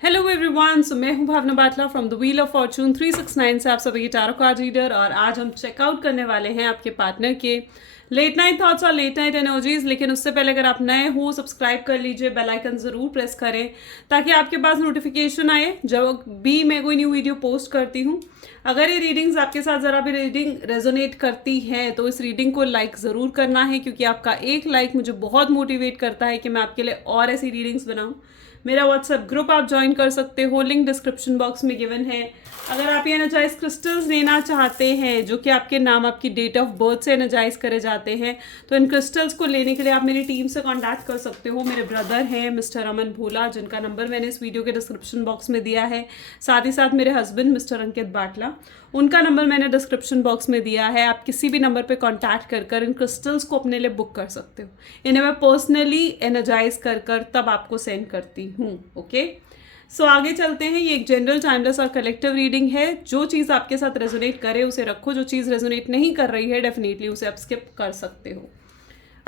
Hello everyone, so मैं हूं Bhavna Batla from the wheel of fortune 369 से आप सभी टारो कार्ड रीडर। और आज हम चेकआउट करने वाले हैं आपके पार्टनर के लेट नाइट थॉट्स और लेट नाइट एनर्जीज। लेकिन उससे पहले अगर आप नए हो सब्सक्राइब कर लीजिए, बेल आइकन ज़रूर प्रेस करें ताकि आपके पास नोटिफिकेशन आए जब भी मैं कोई न्यू वीडियो पोस्ट करती हूँ। अगर ये रीडिंग्स आपके साथ ज़रा भी रीडिंग रेजोनेट करती है तो इस रीडिंग को लाइक ज़रूर करना है, क्योंकि आपका एक लाइक मुझे बहुत मोटिवेट करता है कि मैं आपके लिए और ऐसी रीडिंग्स बनाऊँ। मेरा व्हाट्सएप ग्रुप आप ज्वाइन कर सकते हो, लिंक डिस्क्रिप्शन बॉक्स में गिवन है। अगर आप ये एनर्जाइज क्रिस्टल्स लेना चाहते हैं जो कि आपके नाम, आपकी डेट ऑफ बर्थ से एनर्जाइज करे जाते हैं, तो इन क्रिस्टल्स को लेने के लिए आप मेरी टीम से कांटेक्ट कर सकते हो। मेरे ब्रदर हैं मिस्टर अमन भोला, जिनका नंबर मैंने इस वीडियो के डिस्क्रिप्शन बॉक्स में दिया है। साथ ही साथ मेरे हस्बैंड मिस्टर अंकित बाटला, उनका नंबर मैंने डिस्क्रिप्शन बॉक्स में दिया है। आप किसी भी नंबर पे कांटेक्ट कर इन क्रिस्टल्स को अपने लिए बुक कर सकते हो। इन्हें मैं पर्सनली एनर्जाइज कर तब आपको सेंड करती हूँ। ओके, सो आगे चलते हैं। ये एक जनरल, टाइमलेस और कलेक्टिव रीडिंग है। जो चीज़ आपके साथ रेजोनेट करे उसे रखो, जो चीज़ रेजोनेट नहीं कर रही है डेफिनेटली उसे आप स्किप कर सकते हो।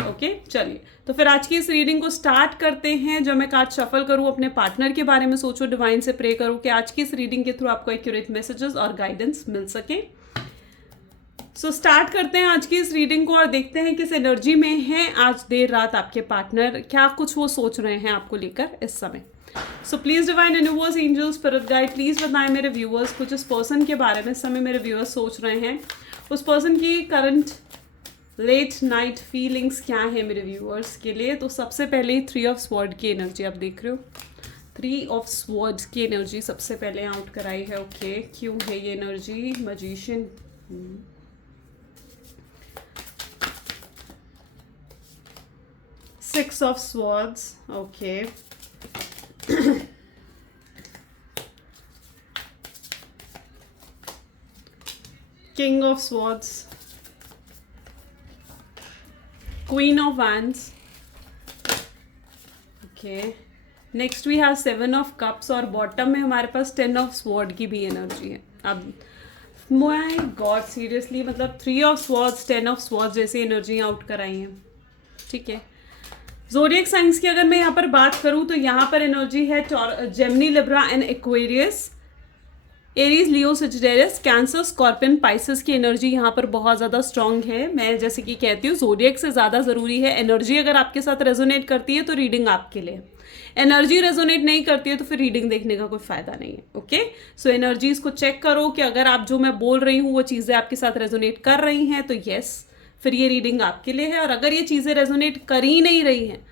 ओके, चलिए तो फिर आज की इस रीडिंग को स्टार्ट करते हैं। जब मैं कार्ड शफल करूँ, अपने पार्टनर के बारे में सोचो, डिवाइन से प्रे करूँ कि आज की इस रीडिंग के थ्रू आपको एक्यूरेट मैसेजेस और गाइडेंस मिल सके। सो स्टार्ट करते हैं आज की इस रीडिंग को और देखते हैं किस एनर्जी में है आज देर रात आपके पार्टनर, क्या कुछ वो सोच रहे हैं आपको लेकर इस समय। So please divine universe, angels, spirit guide, please बताएं मेरे व्यूअर्स कुछ इस पर्सन के बारे में इस समय मेरे व्यूअर्स सोच रहे हैं। उस पर्सन की करंट लेट नाइट फीलिंग्स क्या है मेरे व्यूअर्स के लिए। तो सबसे पहले 3 ऑफ स्वॉर्ड की एनर्जी आप देख रहे हो। 3 ऑफ स्वॉर्ड्स की एनर्जी सबसे पहले आउट कराई है। ओके, क्यों है ये energy. Magician, 6 of swords, okay. King of swords, Queen of wands, okay. Next we have 7 of cups और बॉटम में हमारे पास 10 ऑफ स्वॉर्ड की भी एनर्जी है। अब माय गॉड सीरियसली, मतलब 3 ऑफ स्वॉर्ड्स 10 ऑफ स्वॉर्ड्स जैसी एनर्जी आउट कराई हैं। ठीक है, ज़ोडिएक साइंस की अगर मैं यहाँ पर बात करूँ तो यहाँ पर एनर्जी है Gemini, Libra and Aquarius, Aries, Leo, Sagittarius, cancer, scorpion, Pisces की एनर्जी यहाँ पर बहुत ज़्यादा स्ट्रांग है। मैं जैसे कि कहती हूँ ज़ोडिएक से ज़्यादा ज़रूरी है एनर्जी। अगर आपके साथ रेजोनेट करती है तो रीडिंग आपके लिए, एनर्जी रेजोनेट नहीं करती है तो फिर रीडिंग देखने का कोई फ़ायदा नहीं है। ओके, सो एनर्जीज को चेक करो कि अगर आप जो मैं बोल रही हूँ वो चीज़ें आपके साथ रेजोनेट कर रही हैं तो येस, फिर ये रीडिंग आपके लिए है। और अगर ये चीज़ें रेजोनेट कर ही नहीं रही हैं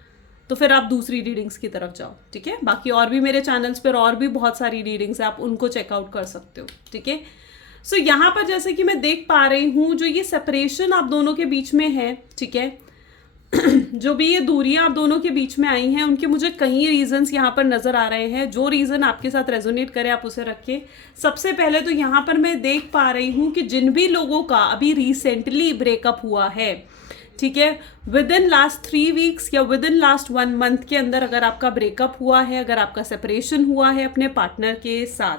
तो फिर आप दूसरी रीडिंग्स की तरफ जाओ। ठीक है, बाकी और भी मेरे चैनल्स पर और भी बहुत सारी रीडिंग्स है, आप उनको चेकआउट कर सकते हो। ठीक है, सो यहाँ पर जैसे कि मैं देख पा रही हूँ जो ये सेपरेशन आप दोनों के बीच में है, ठीक है, जो भी ये दूरियां आप दोनों के बीच में आई हैं उनके मुझे कई रीजंस यहाँ पर नजर आ रहे हैं। जो रीजन आपके साथ रेजोनेट करे आप उसे रखें। सबसे पहले तो यहाँ पर मैं देख पा रही हूँ कि जिन भी लोगों का अभी रिसेंटली ब्रेकअप हुआ है, ठीक है, विद इन लास्ट 3 वीक्स या विद इन लास्ट 1 मंथ के अंदर अगर आपका ब्रेकअप हुआ है, अगर आपका सेपरेशन हुआ है अपने पार्टनर के साथ,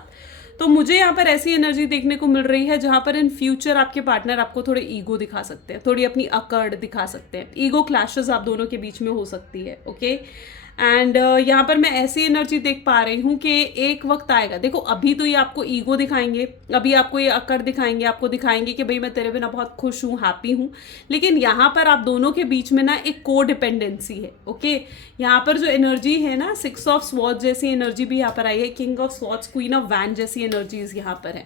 तो मुझे यहाँ पर ऐसी एनर्जी देखने को मिल रही है जहाँ पर इन फ्यूचर आपके पार्टनर आपको थोड़े ईगो दिखा सकते हैं, थोड़ी अपनी अकड़ दिखा सकते हैं। ईगो क्लैशेस आप दोनों के बीच में हो सकती है। ओके, एंड यहाँ पर मैं ऐसी एनर्जी देख पा रही हूँ कि एक वक्त आएगा, देखो अभी तो ये आपको ईगो दिखाएंगे, अभी आपको ये अकड़ दिखाएंगे, आपको दिखाएंगे कि भाई मैं तेरे बिना बहुत खुश हूँ, हैप्पी हूँ, लेकिन यहाँ पर आप दोनों के बीच में ना एक को डिपेंडेंसी है। ओके, यहाँ पर जो एनर्जी है ना, 6 ऑफ स्वॉर्ड्स जैसी एनर्जी भी यहाँ पर आई है, king of swords, queen of wand जैसी एनर्जीज यहाँ पर है।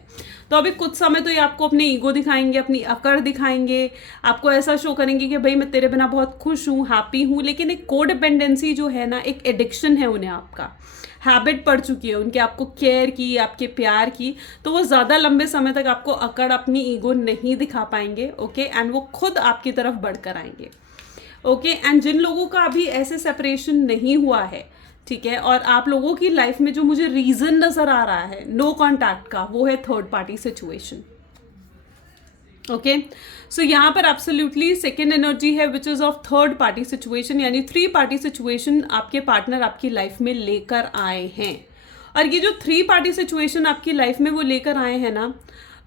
तो अभी कुछ समय तो ये आपको अपने ईगो दिखाएंगे, अपनी अकड़ दिखाएंगे, आपको ऐसा शो करेंगे कि भाई मैं तेरे बिना बहुत खुश हूँ, हैप्पी हूँ, लेकिन एक को डिपेंडेंसी जो है ना, एक एडिक्शन है उन्हें, आपका हैबिट पड़ चुकी है उनके आपको केयर की, आपके प्यार की, तो वो ज़्यादा लंबे समय तक आपको अकड़, अपनी ईगो नहीं दिखा पाएंगे। ओके, एंड वो खुद आपकी तरफ बढ़कर आएंगे। ओके, एंड जिन लोगों का अभी ऐसे सेपरेशन नहीं हुआ है, ठीक है, और आप लोगों की लाइफ में जो मुझे रीजन नजर आ रहा है नो कॉन्टैक्ट का, वो है थर्ड पार्टी सिचुएशन। ओके, सो यहाँ पर एब्सोल्युटली सेकेंड एनर्जी है which is of third party situation, यानी 3 पार्टी सिचुएशन आपके पार्टनर आपकी लाइफ में लेकर आए हैं। और ये जो 3 पार्टी सिचुएशन आपकी लाइफ में वो लेकर आए हैं ना,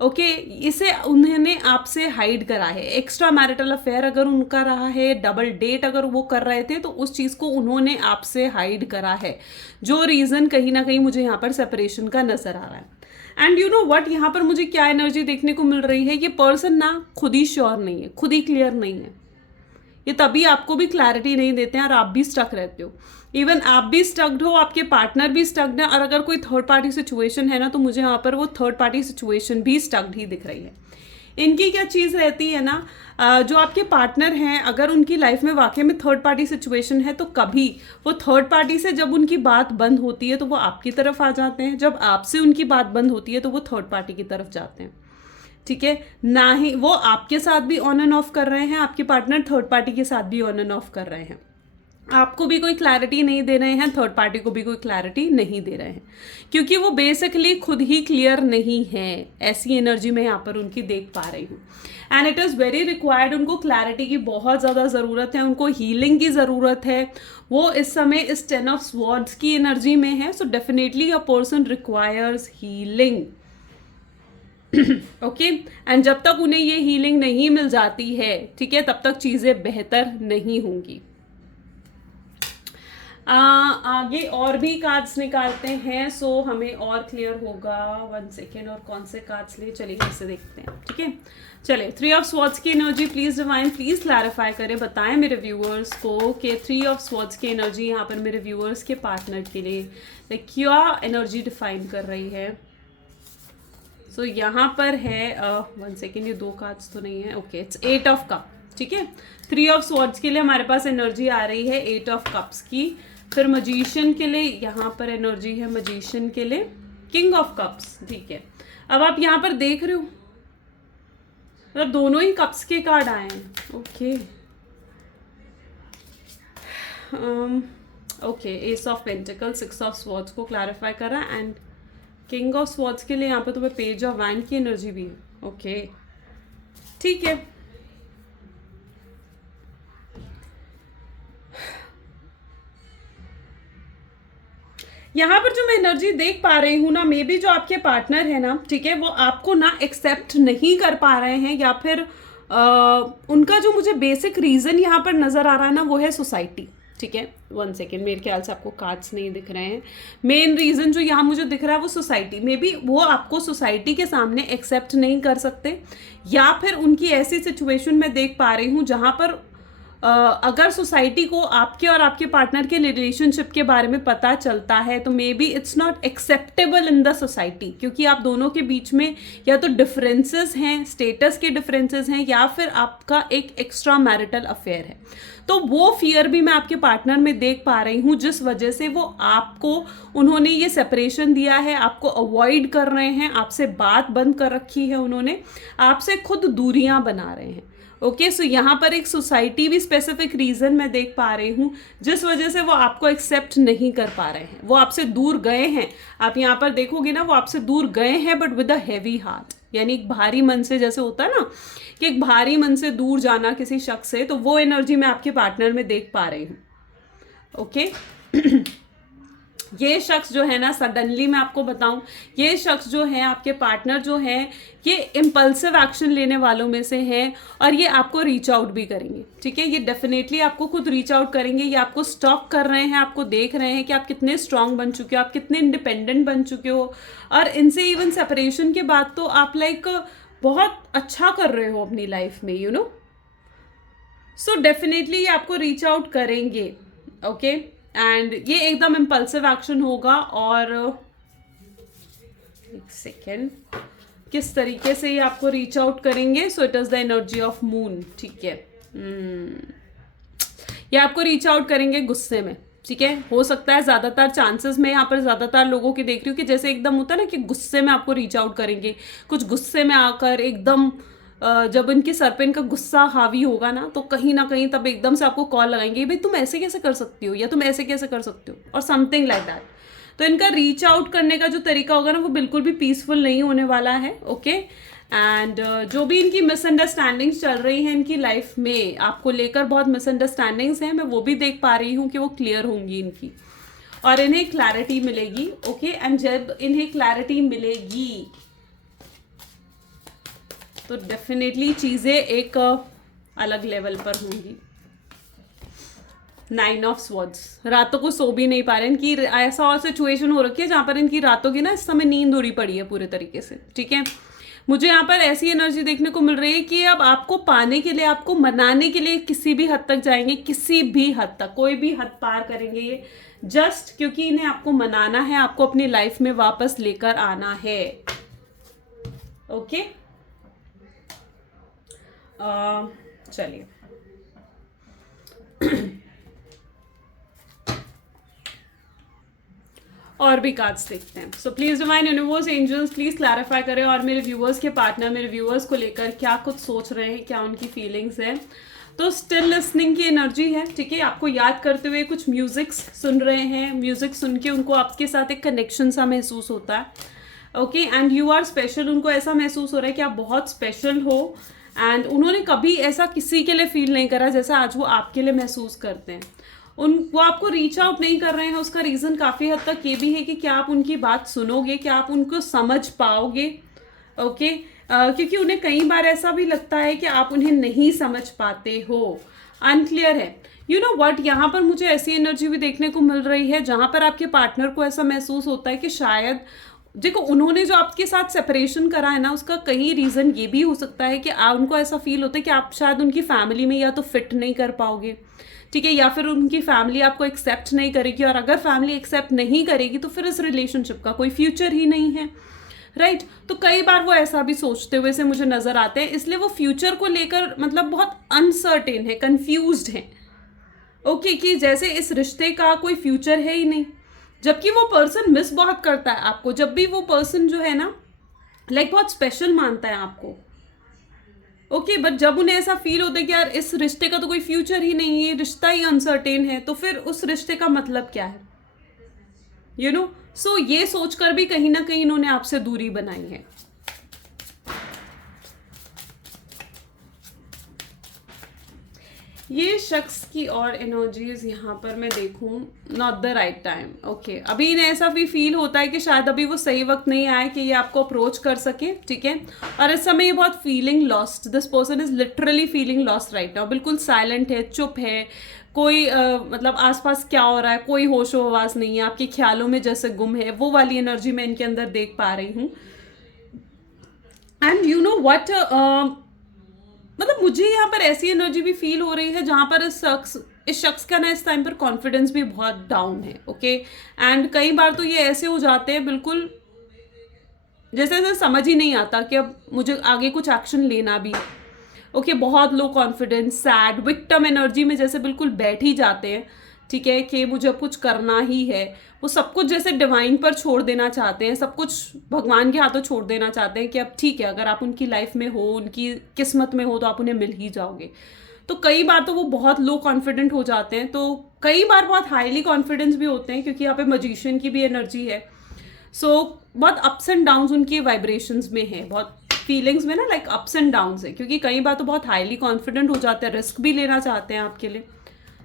ओके इसे उन्होंने आपसे हाइड करा है। एक्स्ट्रा मैरिटल अफेयर अगर उनका रहा है, डबल डेट अगर वो कर रहे थे, तो उस चीज़ को उन्होंने आपसे हाइड करा है, जो रीज़न कहीं ना कहीं मुझे यहाँ पर सेपरेशन का नजर आ रहा है। एंड यू नो वट, यहाँ पर मुझे क्या एनर्जी देखने को मिल रही है, ये पर्सन ना खुद ही श्योर नहीं है, खुद ही क्लियर नहीं है। ये तभी आपको भी क्लैरिटी नहीं देते हैं और आप भी स्टक रहते हो। इवन आप भी स्टक्ड हो, आपके पार्टनर भी स्टक्ड है, और अगर कोई थर्ड पार्टी सिचुएशन है ना, तो मुझे यहाँ पर वो थर्ड पार्टी सिचुएशन भी स्टक्ड ही दिख रही है। इनकी क्या चीज़ रहती है ना, जो आपके पार्टनर हैं, अगर उनकी लाइफ में वाकई में थर्ड पार्टी सिचुएशन है, तो कभी वो थर्ड पार्टी से जब उनकी बात बंद होती है तो वो आपकी तरफ आ जाते हैं, जब आपसे उनकी बात बंद होती है तो वो थर्ड पार्टी की तरफ जाते हैं। ठीक है, ना ही वो आपके साथ भी ऑन एंड ऑफ कर रहे हैं, आपके पार्टनर थर्ड पार्टी के साथ भी ऑन एंड ऑफ कर रहे हैं। आपको भी कोई क्लैरिटी नहीं दे रहे हैं, थर्ड पार्टी को भी कोई क्लैरिटी नहीं दे रहे हैं, क्योंकि वो बेसिकली खुद ही क्लियर नहीं है। ऐसी एनर्जी मैं यहाँ पर उनकी देख पा रही हूँ। And it is very required, उनको क्लैरिटी की बहुत ज़्यादा ज़रूरत है, उनको हीलिंग की ज़रूरत है। वो इस समय इस 10 ऑफ स्वॉर्ड्स की एनर्जी में है, so definitely a person requires healing. Okay and जब तक उन्हें ये हीलिंग नहीं मिल जाती है, ठीक है, तब तक चीज़ें बेहतर नहीं होंगी। आगे और भी कार्ड्स निकालते हैं, सो हमें और क्लियर होगा। 1 सेकेंड, और कौन से कार्ड्स लिए, चलिए इसे देखते हैं। ठीक है, चलिए 3 ऑफ स्वॉर्ड्स की energy please divine please clarify करें, बताएं मेरे व्यूअर्स को कि 3 ऑफ स्वॉर्ड्स की एनर्जी यहाँ पर मेरे व्यूअर्स के पार्टनर के लिए क्या एनर्जी डिफाइन कर रही है। सो यहाँ पर है 1 सेकेंड, ये 2 कार्ड्स तो नहीं है। Okay, it's 8 of cup. ठीक है, 3 ऑफ स्वॉर्ड्स के लिए हमारे पास एनर्जी आ रही है 8 ऑफ कप्स की। फिर मजीशियन के लिए यहाँ पर एनर्जी है, मजीशियन के लिए किंग ऑफ कप्स। ठीक है, अब आप यहाँ पर देख रहे हो, मतलब दोनों ही कप्स के कार्ड आए हैं। Okay okay, S of pentacle, 6 of swords को क्लैरिफाई कर रहा है, एंड किंग ऑफ स्वॉर्ड्स के लिए यहाँ पर तुम्हें पेज ऑफ वैंड की एनर्जी भी है। ओके ठीक है, यहाँ पर जो मैं एनर्जी देख पा रही हूँ ना, मे बी जो आपके पार्टनर है ना, ठीक है, वो आपको ना एक्सेप्ट नहीं कर पा रहे हैं, या फिर उनका जो मुझे बेसिक रीज़न यहाँ पर नज़र आ रहा है ना, वो है सोसाइटी। ठीक है, 1 सेकेंड, मेरे ख्याल से आपको कार्ड्स नहीं दिख रहे हैं। मेन रीज़न जो यहाँ मुझे दिख रहा है वो सोसाइटी, मे बी वो आपको सोसाइटी के सामने एक्सेप्ट नहीं कर सकते, या फिर उनकी ऐसी सिचुएशन मैं देख पा रही हूँ जहाँ पर अगर सोसाइटी को आपके और आपके पार्टनर के रिलेशनशिप के बारे में पता चलता है, तो may be it's not acceptable in the society, क्योंकि आप दोनों के बीच में या तो डिफरेंसेस हैं, स्टेटस के डिफरेंसेस हैं, या फिर आपका एक एक्स्ट्रा मैरिटल अफेयर है। तो वो फियर भी मैं आपके पार्टनर में देख पा रही हूँ, जिस वजह से वो आपको, उन्होंने ये सेपरेशन दिया है, आपको अवॉइड कर रहे हैं, आपसे बात बंद कर रखी है उन्होंने, आपसे खुद दूरियां बना रहे हैं। ओके, सो यहाँ पर एक सोसाइटी भी स्पेसिफिक रीज़न मैं देख पा रही हूँ, जिस वजह से वो आपको एक्सेप्ट नहीं कर पा रहे हैं, वो आपसे दूर गए हैं। आप यहाँ पर देखोगे ना, वो आपसे दूर गए हैं, but with a heavy heart, यानी एक भारी मन से, जैसे होता है ना कि एक भारी मन से दूर जाना किसी शख्स से, तो वो एनर्जी मैं आपके पार्टनर में देख पा रही हूँ। ओके ये शख्स जो है ना, सडनली मैं आपको बताऊं, ये शख्स जो है, आपके पार्टनर जो है, ये इम्पल्सिव एक्शन लेने वालों में से हैं, और ये आपको रीच आउट भी करेंगे। ठीक है, ये डेफिनेटली आपको खुद रीच आउट करेंगे, ये आपको स्टॉक कर रहे हैं, आपको देख रहे हैं कि आप कितने स्ट्रांग बन चुके हो, आप कितने इंडिपेंडेंट बन चुके हो, और इनसे इवन सेपरेशन के बाद तो आप लाइक बहुत अच्छा कर रहे हो अपनी लाइफ में, यू नो। सो डेफिनेटली ये आपको रीच आउट करेंगे। ओके एंड ये एकदम इम्पल्सिव एक्शन होगा, और एक सेकेंड, किस तरीके से ये आपको रीच आउट करेंगे। So it is the energy of moon. ठीक है, ये आपको रीच आउट करेंगे गुस्से में। ठीक है, हो सकता है, ज़्यादातर चांसेस मैं यहाँ पर ज़्यादातर लोगों की देख रही हूँ कि जैसे एकदम होता है ना कि गुस्से में आपको रीच आउट करेंगे, कुछ गुस्से में आकर एकदम जब इनके सर पे इनका गुस्सा हावी होगा ना, तो कहीं ना कहीं तब एकदम से आपको कॉल लगाएंगे, भाई तुम ऐसे कैसे कर सकती हो, या तुम ऐसे कैसे कर सकते हो, और समथिंग लाइक दैट। तो इनका रीच आउट करने का जो तरीका होगा ना, वो बिल्कुल भी पीसफुल नहीं होने वाला है। ओके एंड जो भी इनकी मिसअंडरस्टैंडिंग्स चल रही हैं इनकी लाइफ में, आपको लेकर बहुत मिसअंडरस्टैंडिंग्स हैं, मैं वो भी देख पा रही हूँ कि वो क्लियर होंगी इनकी, और इन्हें क्लैरिटी मिलेगी। ओके एंड जब इन्हें क्लैरिटी मिलेगी, तो डेफिनेटली चीज़ें एक अलग लेवल पर होंगी। 9 ऑफ स्वॉर्ड्स, रातों को सो भी नहीं पा रहे, इनकी ऐसा और सिचुएशन हो रखी है जहाँ पर इनकी रातों की ना इस समय नींद उड़ी पड़ी है पूरे तरीके से, ठीक है। मुझे यहाँ पर ऐसी एनर्जी देखने को मिल रही है कि अब आपको पाने के लिए, आपको मनाने के लिए किसी भी हद तक जाएंगे, किसी भी हद तक, कोई भी हद पार करेंगे ये, जस्ट क्योंकि इन्हें आपको मनाना है, आपको अपनी लाइफ में वापस लेकर आना है। ओके, चलिए और भी कार्ड्स देखते हैं। So please divine universe angels please clarify करें और मेरे व्यूअर्स के पार्टनर मेरे व्यूअर्स को लेकर क्या कुछ सोच रहे हैं, क्या उनकी फीलिंग्स है। तो स्टिल लिसनिंग की एनर्जी है, ठीक है। आपको याद करते हुए कुछ म्यूजिक्स सुन रहे हैं, म्यूजिक सुन के उनको आपके साथ एक कनेक्शन सा महसूस होता है। Okay, and you are special, उनको ऐसा महसूस हो रहा है कि आप बहुत स्पेशल हो, एंड उन्होंने कभी ऐसा किसी के लिए फील नहीं करा जैसा आज वो आपके लिए महसूस करते हैं। वो आपको रीच आउट नहीं कर रहे हैं, उसका रीज़न काफ़ी हद तक ये भी है कि क्या आप उनकी बात सुनोगे, क्या आप उनको समझ पाओगे। ओके, क्योंकि उन्हें कई बार ऐसा भी लगता है कि आप उन्हें नहीं समझ पाते हो, अनक्लियर है। यू नो व्हाट, यहाँ पर मुझे ऐसी एनर्जी भी देखने को मिल रही है जहाँ पर आपके पार्टनर को ऐसा महसूस होता है कि शायद, देखो उन्होंने जो आपके साथ सेपरेशन करा है ना, उसका कई रीज़न ये भी हो सकता है कि उनको ऐसा फील होता है कि आप शायद उनकी फैमिली में या तो फिट नहीं कर पाओगे, ठीक है, या फिर उनकी फैमिली आपको एक्सेप्ट नहीं करेगी, और अगर फैमिली एक्सेप्ट नहीं करेगी तो फिर इस रिलेशनशिप का कोई फ्यूचर ही नहीं है, राइट। तो कई बार वो ऐसा भी सोचते हुए से मुझे नज़र आते हैं, इसलिए वो फ्यूचर को लेकर मतलब बहुत अनसर्टेन है, कन्फ्यूज्ड है। ओके, कि जैसे इस रिश्ते का कोई फ्यूचर है ही नहीं, जबकि वो पर्सन मिस बहुत करता है आपको। जब भी वो पर्सन जो है ना लाइक बहुत स्पेशल मानता है आपको, ओके, बट जब उन्हें ऐसा फील होता है कि यार इस रिश्ते का तो कोई फ्यूचर ही नहीं है, रिश्ता ही अनसर्टेन है, तो फिर उस रिश्ते का मतलब क्या है, यू नो। सो ये सोचकर भी कहीं ना कहीं इन्होंने आपसे दूरी बनाई है। ये शख्स की और एनर्जीज यहाँ पर मैं देखूँ, not the right time. Okay, अभी इन्हें ऐसा भी फील होता है कि शायद अभी वो सही वक्त नहीं आया कि ये आपको अप्रोच कर सके, ठीक है। और इस समय ये बहुत feeling lost, this person is literally feeling lost right now, बिल्कुल साइलेंट है, चुप है, कोई मतलब आसपास क्या हो रहा है कोई होशो आवाज नहीं है, आपके ख्यालों में जैसे गुम है, वो वाली एनर्जी मैं इनके अंदर देख पा रही हूँ। एंड यू नो व्हाट, मतलब मुझे यहाँ पर ऐसी एनर्जी भी फील हो रही है जहाँ पर इस शख्स का ना इस टाइम पर कॉन्फिडेंस भी बहुत डाउन है। ओके, एंड कई बार तो ये ऐसे हो जाते हैं बिल्कुल जैसे जैसे समझ ही नहीं आता कि अब मुझे आगे कुछ एक्शन लेना भी। ओके, बहुत low confidence, sad, victim energy में जैसे बिल्कुल बैठ ही जाते हैं, ठीक है, कि मुझे अब कुछ करना ही है। वो सब कुछ जैसे डिवाइन पर छोड़ देना चाहते हैं, सब कुछ भगवान के हाथों छोड़ देना चाहते हैं कि अब ठीक है, अगर आप उनकी लाइफ में हो, उनकी किस्मत में हो, तो आप उन्हें मिल ही जाओगे। तो कई बार तो वो बहुत लो कॉन्फिडेंट हो जाते हैं, तो कई बार बहुत हाईली कॉन्फिडेंस भी होते हैं, क्योंकि यहाँ पे मजिशियन की भी एनर्जी है। सो बहुत अप्स एंड डाउन्स उनकी वाइब्रेशंस में है, बहुत फीलिंग्स में ना लाइक अप्स एंड डाउन्स है, क्योंकि कई बार तो बहुत हाईली कॉन्फिडेंट हो जाते हैं, रिस्क भी लेना चाहते हैं आपके लिए।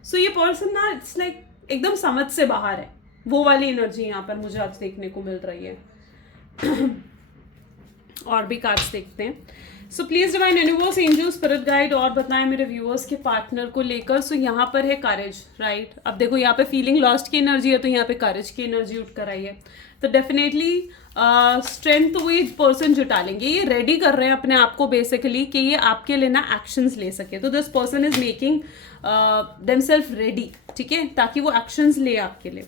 सो ये पर्सन ना इट्स लाइक एकदम समझ से बाहर है, वो वाली एनर्जी यहाँ पर मुझे आज देखने को मिल रही है। और भी कार्ड्स देखते हैं। So please divine universe angel spirit guide और बताएं मेरे व्यूअर्स के पार्टनर को लेकर। सो यहाँ पर है करेज, राइट। अब देखो यहाँ पे फीलिंग लॉस्ट की एनर्जी है, तो यहाँ पे करेज की एनर्जी उठ कर आई है, तो डेफिनेटली स्ट्रेंथ तो ये पर्सन जुटा लेंगे, ये रेडी कर रहे हैं अपने आप को बेसिकली कि ये आपके लिए ना एक्शंस ले सके। तो this person is making themselves ready, ठीक है, ताकि वो एक्शंस ले आपके लिए।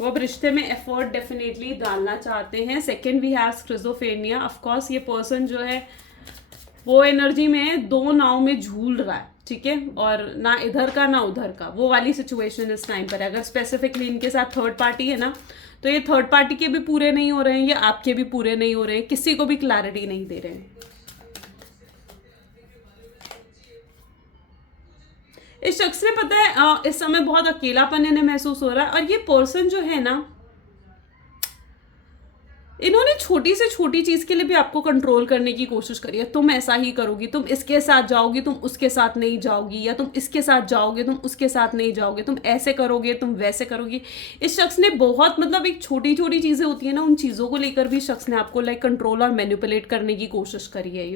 वो अब रिश्ते में एफर्ट डेफिनेटली डालना चाहते हैं। Second we have schizophrenia. Of course ये पर्सन जो है वो एनर्जी में दो नाव में झूल रहा है, ठीक है, और ना इधर का ना उधर का, वो वाली सिचुएशन इस टाइम पर है। अगर स्पेसिफिकली इनके साथ थर्ड पार्टी है ना, तो ये थर्ड पार्टी के भी पूरे नहीं हो रहे हैं, ये आपके भी पूरे नहीं हो रहे हैं, किसी को भी क्लैरिटी नहीं दे रहे हैं। इस शख्स ने पता है इस समय बहुत अकेलापन इन्हें महसूस हो रहा है, और ये पर्सन जो है ना इन्होंने छोटी से छोटी चीज़ के लिए भी आपको कंट्रोल करने की कोशिश करी है। तुम ऐसा ही करोगी, तुम इसके साथ जाओगी, तुम उसके साथ नहीं जाओगी, या तुम इसके साथ जाओगे, तुम उसके साथ नहीं जाओगे, तुम ऐसे करोगे, तुम वैसे करोगी। इस शख्स ने बहुत मतलब एक छोटी छोटी चीज़ें होती है ना, उन चीज़ों को लेकर भी शख्स ने आपको लाइक कंट्रोल और मैनिपुलेट करने की कोशिश करी है,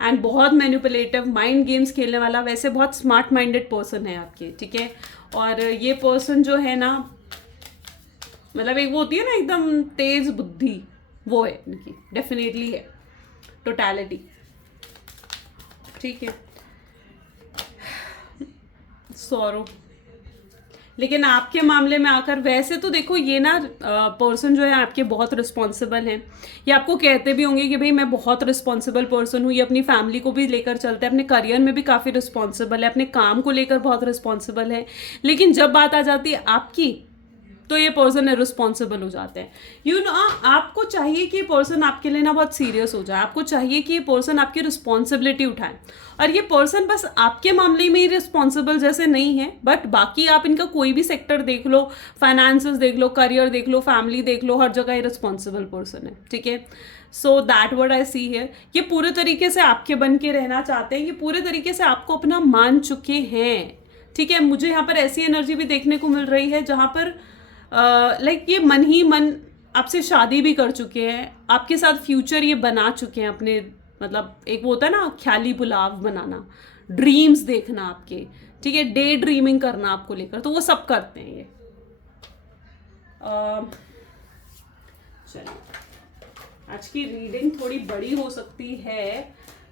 एंड बहुत मैनिपुलेटिव माइंड गेम्स खेलने वाला, वैसे बहुत स्मार्ट माइंडेड पर्सन है आपके, ठीक है। और ये पर्सन जो है ना, मतलब एक वो होती है ना एकदम तेज बुद्धि, वो है इनकी, डेफिनेटली है, टोटलिटी, ठीक है। सौरव, लेकिन आपके मामले में आकर वैसे तो देखो ये ना पर्सन जो है आपके बहुत रिस्पॉन्सिबल हैं। ये आपको कहते भी होंगे कि भाई मैं बहुत रिस्पॉन्सिबल पर्सन हूँ। ये अपनी फैमिली को भी लेकर चलता है, अपने करियर में भी काफ़ी रिस्पॉन्सिबल है, अपने काम को लेकर बहुत रिस्पॉन्सिबल है। लेकिन जब बात आ जाती है आपकी, तो ये पर्सन रिस्पॉन्सिबल हो जाते हैं। आपको चाहिए कि ये पर्सन आपके लिए ना बहुत सीरियस हो जाए। आपको चाहिए कि ये पर्सन आपकी रिस्पॉन्सिबिलिटी उठाए। और ये पर्सन बस आपके मामले में ही रिस्पॉन्सिबल जैसे नहीं है, बट बाकी आप इनका कोई भी सेक्टर देख लो, फाइनेंसेस देख लो, करियर देख लो, फैमिली देख लो, हर जगह ये रिस्पॉन्सिबल पर्सन है, ठीक है। सो दैट वर्ड आई सी है। ये पूरे तरीके से आपके बन के रहना चाहते हैं, ये पूरे तरीके से आपको अपना मान चुके हैं, ठीक है। मुझे यहाँ पर ऐसी एनर्जी भी देखने को मिल रही है जहाँ पर लाइक ये मन ही मन आपसे शादी भी कर चुके हैं, आपके साथ फ्यूचर ये बना चुके हैं अपने, मतलब एक वो होता है ना ख्याली पुलाव बनाना, ड्रीम्स देखना आपके, ठीक है, डे ड्रीमिंग करना आपको लेकर, तो वो सब करते हैं ये। चलिए, आज की रीडिंग थोड़ी बड़ी हो सकती है,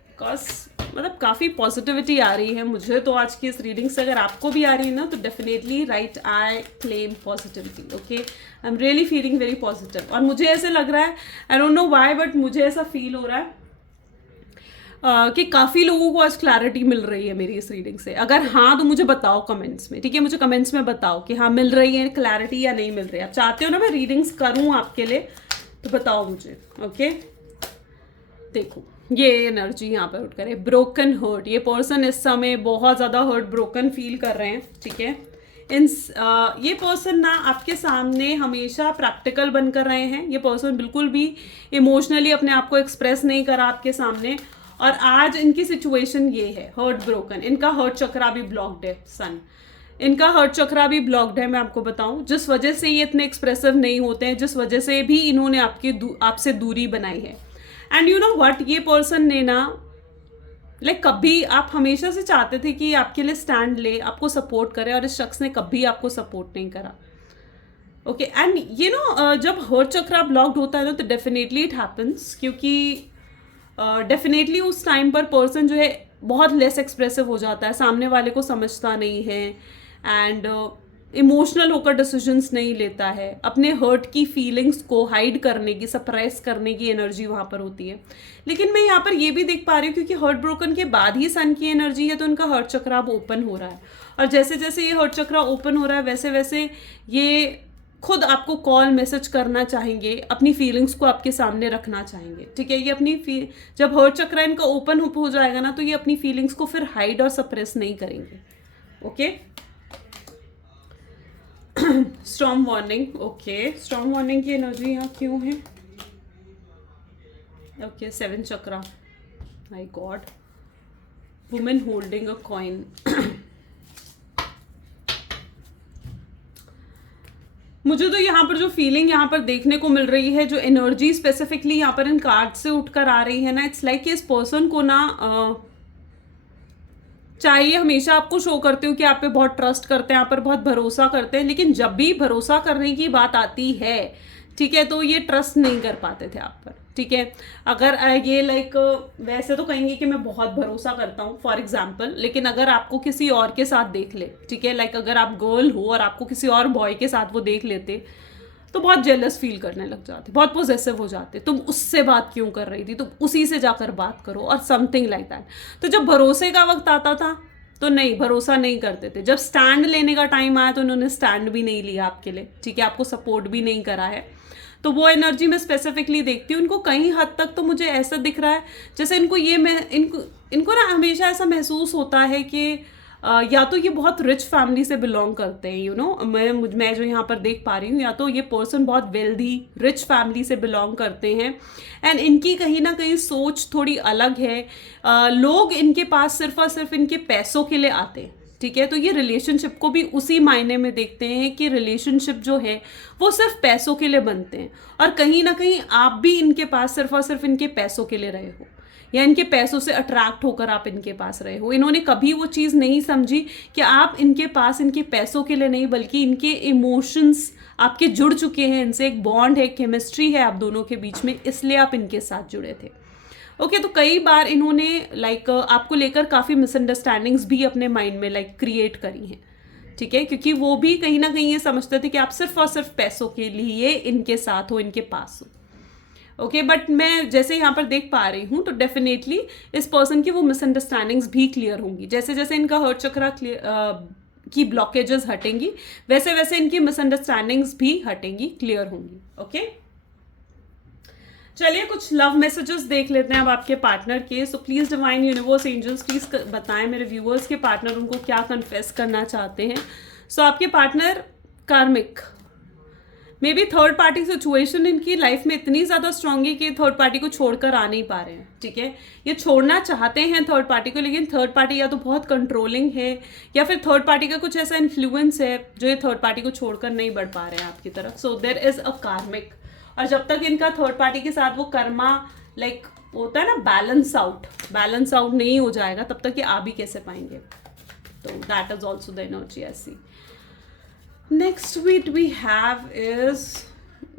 बिकॉज मतलब काफ़ी पॉजिटिविटी आ रही है मुझे तो आज की इस रीडिंग से। अगर आपको भी आ रही है ना, तो definitely right, I claim positivity, okay. I am really feeling very positive. और मुझे ऐसे लग रहा है, I don't know why, but मुझे ऐसा फील हो रहा है कि काफ़ी लोगों को आज क्लैरिटी मिल रही है मेरी इस रीडिंग से। अगर हाँ तो मुझे बताओ कमेंट्स में, ठीक है। मुझे कमेंट्स में बताओ कि हाँ मिल रही है क्लैरिटी या नहीं मिल रही है। आप चाहते हो ना मैं रीडिंग्स करूँ आपके लिए, तो बताओ मुझे, ओके। देखो ये एनर्जी यहाँ पर उठ कर है, ब्रोकन हर्ट। ये पर्सन इस समय बहुत ज़्यादा हर्ट, ब्रोकन फील कर रहे हैं, ठीक है। ये पर्सन ना आपके सामने हमेशा प्रैक्टिकल बनकर रहे हैं। ये पर्सन बिल्कुल भी इमोशनली अपने आप को एक्सप्रेस नहीं करा आपके सामने, और आज इनकी सिचुएशन ये है, हर्ट ब्रोकन। इनका हर्ट चक्रा भी ब्लॉक्ड है, सन, इनका हर्ट चक्रा भी ब्लॉक्ड है। मैं आपको बताऊं, जिस वजह से ये इतने एक्सप्रेसिव नहीं होते हैं, जिस वजह से भी इन्होंने आपसे दूरी बनाई है। एंड यू नो व्हाट, ये पर्सन ने ना लाइक कभी, आप हमेशा से चाहते थे कि आपके लिए स्टैंड ले, आपको सपोर्ट करे, और इस शख्स ने कभी आपको सपोर्ट नहीं करा, ओके। एंड यू नो जब हर्ट चक्रा ब्लॉक्ड होता है ना, तो डेफिनेटली इट हैपन्स, क्योंकि डेफिनेटली उस टाइम पर पर्सन जो है बहुत लेस एक्सप्रेसिव हो जाता है, सामने वाले को समझता नहीं है, एंड इमोशनल होकर डिसीजंस नहीं लेता है, अपने हर्ट की फीलिंग्स को हाइड करने की, सप्रेस करने की एनर्जी वहाँ पर होती है। लेकिन मैं यहाँ पर ये भी देख पा रही हूँ, क्योंकि हर्ट ब्रोकन के बाद ही सन की एनर्जी है, तो उनका हर्ट चक्रा अब ओपन हो रहा है। और जैसे जैसे ये हर्ट चक्रा ओपन हो रहा है, वैसे वैसे ये खुद आपको कॉल मैसेज करना चाहेंगे, अपनी फीलिंग्स को आपके सामने रखना चाहेंगे, ठीक है। ये अपनी जब हर्ट चक्रा इनका ओपन हो जाएगा ना, तो ये अपनी फीलिंग्स को फिर हाइड और सप्रेस नहीं करेंगे, okay. Storm warning, okay. Storm warning की एनर्जी यहाँ क्यों है, okay. 7 chakra, my God, women holding a coin. मुझे तो यहाँ पर जो फीलिंग यहाँ पर देखने को मिल रही है, जो एनर्जी स्पेसिफिकली यहाँ पर इन कार्ड से उठकर आ रही है ना, इट्स लाइक इस पर्सन को ना चाहिए, हमेशा आपको शो करते हो कि आप पे बहुत ट्रस्ट करते हैं, आप पर बहुत भरोसा करते हैं, लेकिन जब भी भरोसा करने की बात आती है, ठीक है, तो ये ट्रस्ट नहीं कर पाते थे आप पर, ठीक है। अगर ये लाइक वैसे तो कहेंगे कि मैं बहुत भरोसा करता हूँ फॉर एग्जाम्पल, लेकिन अगर आपको किसी और के साथ देख ले, ठीक है, लाइक अगर आप गर्ल हो और आपको किसी और बॉय के साथ वो देख लेते, तो बहुत जेलस फील करने लग जाते, बहुत पोजेसिव हो जाते, तुम उससे बात क्यों कर रही थी, तुम उसी से जाकर बात करो, और समथिंग लाइक दैट। तो जब भरोसे का वक्त आता था तो नहीं, भरोसा नहीं करते थे। जब स्टैंड लेने का टाइम आया तो उन्होंने स्टैंड भी नहीं लिया आपके लिए, ठीक है, आपको सपोर्ट भी नहीं करा है। तो वो एनर्जी में स्पेसिफिकली देखती हूँ, इनको कहीं हद तक तो मुझे ऐसा दिख रहा है जैसे इनको ना हमेशा ऐसा महसूस होता है कि या तो ये बहुत रिच फैमिली से बिलोंग करते हैं, मैं जो यहाँ पर देख पा रही हूँ, या तो ये पर्सन बहुत वेल्दी रिच फैमिली से बिलोंग करते हैं एंड इनकी कहीं ना कहीं सोच थोड़ी अलग है। लोग इनके पास सिर्फ और सिर्फ इनके पैसों के लिए आते हैं, ठीक है। तो ये रिलेशनशिप को भी उसी मायने में देखते हैं कि रिलेशनशिप जो है वो सिर्फ पैसों के लिए बनते हैं, और कहीं ना कहीं आप भी इनके पास सिर्फ और सिर्फ इनके पैसों के लिए रहे हो, या इनके पैसों से अट्रैक्ट होकर आप इनके पास रहे हो। इन्होंने कभी वो चीज़ नहीं समझी कि आप इनके पास इनके पैसों के लिए नहीं, बल्कि इनके इमोशंस आपके जुड़ चुके हैं, इनसे एक बॉन्ड है, केमिस्ट्री है आप दोनों के बीच में, इसलिए आप इनके साथ जुड़े थे। ओके, तो कई बार इन्होंने आपको लेकर काफ़ी मिसअंडरस्टैंडिंग्स भी अपने माइंड में क्रिएट करी हैं, ठीक है, क्योंकि वो भी कहीं ना कहीं ये समझते थे कि आप सिर्फ और सिर्फ पैसों के लिए इनके साथ हो, इनके पास हो। ओके, बट मैं जैसे यहाँ पर देख पा रही हूँ तो डेफिनेटली इस पर्सन की वो मिसअंडरस्टैंडिंग्स भी क्लियर होंगी। जैसे जैसे इनका हर्ट चक्रा की ब्लॉकेजेस हटेंगी, वैसे वैसे इनकी मिसअंडरस्टैंडिंग्स भी हटेंगी, क्लियर होंगी। ओके, चलिए कुछ लव मैसेजेस देख लेते हैं अब आपके पार्टनर के। So please divine universe angels please बताएं मेरे व्यूअर्स के पार्टनर उनको क्या कन्फेस करना चाहते हैं। सो आपके पार्टनर कार्मिक may be third party situation इनकी लाइफ में इतनी ज़्यादा स्ट्रांग है कि थर्ड पार्टी को छोड़कर आ नहीं पा रहे हैं, ठीक है। ये छोड़ना चाहते हैं थर्ड पार्टी को, लेकिन थर्ड पार्टी या तो बहुत कंट्रोलिंग है या फिर थर्ड पार्टी का कुछ ऐसा इन्फ्लुएंस है जो ये थर्ड पार्टी को छोड़कर नहीं बढ़ पा रहे हैं आपकी तरफ। सो देयर इज अ कार्मिक, और जब तक इनका थर्ड पार्टी के साथ वो कर्मा होता है ना बैलेंस आउट नहीं हो जाएगा, तब तक ये आ भी कैसे पाएंगे। तो that is also the energy I see. Next we have is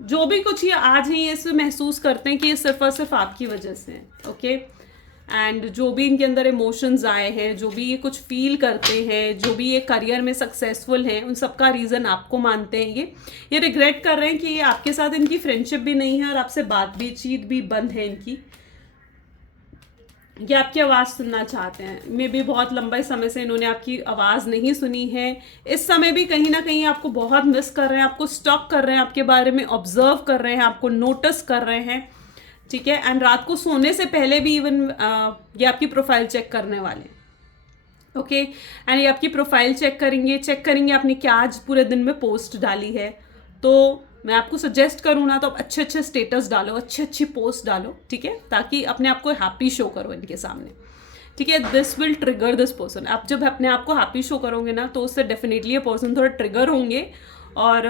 जो भी कुछ ये आज है ये इसमें महसूस करते हैं कि ये सिर्फ और सिर्फ आपकी वजह से है। ओके, एंड जो भी इनके अंदर इमोशंस आए हैं, जो भी ये कुछ फील करते हैं, जो भी ये करियर में सक्सेसफुल हैं, उन सब का रीज़न आपको मानते हैं। ये रिग्रेट कर रहे हैं कि ये आपके साथ इनकी फ्रेंडशिप भी नहीं है और आपसे बातचीत भी बंद है इनकी। ये आपकी आवाज़ सुनना चाहते हैं, मे भी बहुत लंबे समय से इन्होंने आपकी आवाज़ नहीं सुनी है। इस समय भी कहीं ना कहीं आपको बहुत मिस कर रहे हैं, आपको स्टॉक कर रहे हैं, आपके बारे में ऑब्जर्व कर रहे हैं, आपको नोटिस कर रहे हैं, ठीक है। एंड रात को सोने से पहले भी इवन ये आपकी प्रोफाइल चेक करने वाले। ओके, एंड ये आपकी प्रोफाइल चेक करेंगे आपने क्या आज पूरे दिन में पोस्ट डाली है। तो मैं आपको सजेस्ट करूँ ना तो आप अच्छे अच्छे स्टेटस डालो, अच्छी पोस्ट डालो, ठीक है, ताकि अपने आप को हैप्पी शो करो इनके सामने, ठीक है। This will trigger this person. आप जब अपने आप को हैप्पी शो करोगे ना तो उससे डेफिनेटली ये पर्सन थोड़ा ट्रिगर होंगे और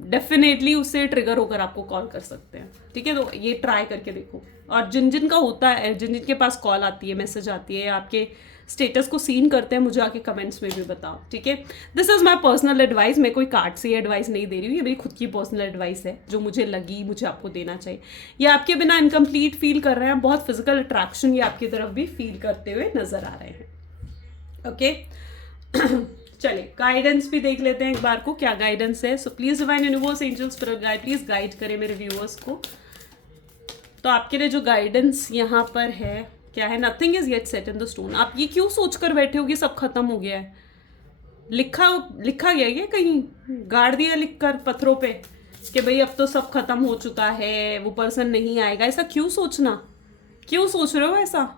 डेफिनेटली उससे ट्रिगर होकर आपको कॉल कर सकते हैं, ठीक है। तो ये ट्राई करके देखो। और जिन का होता है, जिन के पास कॉल आती है, मैसेज आती है, आपके स्टेटस को सीन करते हैं, मुझे आके कमेंट्स में भी बताओ, ठीक है। This is my personal advice. मैं कोई कार्ड से एडवाइस नहीं दे रही हूँ, ये मेरी खुद की पर्सनल एडवाइस है जो मुझे लगी, मुझे आपको देना चाहिए। ये आपके बिना इनकम्प्लीट फील कर रहे हैं, बहुत फिजिकल अट्रैक्शन ये आपकी तरफ भी फील करते हुए नजर आ रहे हैं। ओके चलिए गाइडेंस भी देख लेते हैं एक बार को, क्या गाइडेंस है। So please divine universe angels spirit guide please guide करें मेरे व्यूअर्स को। तो आपके लिए जो गाइडेंस यहाँ पर है क्या है, nothing is yet set in the stone. आप ये क्यों सोचकर बैठे हो कि सब खत्म हो गया है? लिखा गया है कहीं, गाड़ दिया लिखकर पत्थरों पे कि भाई अब तो सब खत्म हो चुका है, वो पर्सन नहीं आएगा। ऐसा क्यों सोचना, क्यों सोच रहे हो ऐसा,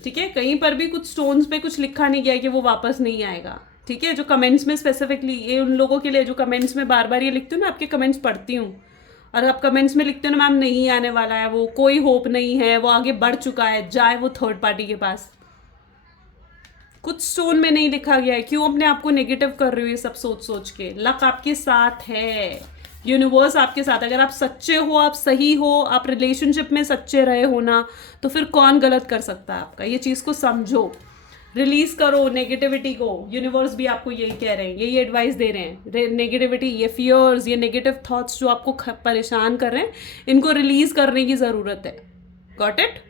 ठीक है। कहीं पर भी कुछ स्टोन्स पे कुछ लिखा नहीं गया कि वो वापस नहीं आएगा, ठीक है। जो कमेंट्स में स्पेसिफिकली ये उन लोगों के लिए जो कमेंट्स में बार बार ये लिखते हो, मैं आपके कमेंट्स पढ़ती हूँ और आप कमेंट्स में लिखते हो ना मैम नहीं आने वाला है, वो कोई होप नहीं है, वो आगे बढ़ चुका है, जाए वो थर्ड पार्टी के पास। कुछ स्टोन में नहीं लिखा गया है, क्यों अपने आप को नेगेटिव कर रही हो ये सब सोच सोच के। लक आपके साथ है, यूनिवर्स आपके साथ। अगर आप सच्चे हो, आप सही हो, आप रिलेशनशिप में सच्चे रहे हो ना, तो फिर कौन गलत कर सकता है आपका। ये चीज़ को समझो, रिलीज करो नेगेटिविटी को। यूनिवर्स भी आपको यही कह रहे हैं, यही एडवाइस दे रहे हैं। नेगेटिविटी, ये फियर्स, ये नेगेटिव थॉट्स जो आपको परेशान कर रहे हैं, इनको रिलीज करने की ज़रूरत है। Got it?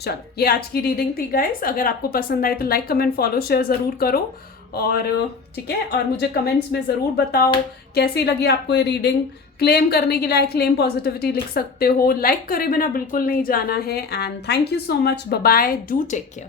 चलो, ये आज की रीडिंग थी गाइस। अगर आपको पसंद आए तो लाइक कमेंट फॉलो शेयर ज़रूर करो, और ठीक है, और मुझे कमेंट्स में ज़रूर बताओ कैसी लगी आपको ये रीडिंग। क्लेम करने के लिए आई क्लेम पॉजिटिविटी लिख सकते हो, लाइक करे बिना बिल्कुल नहीं जाना है। And thank you so much, bye bye, do take care.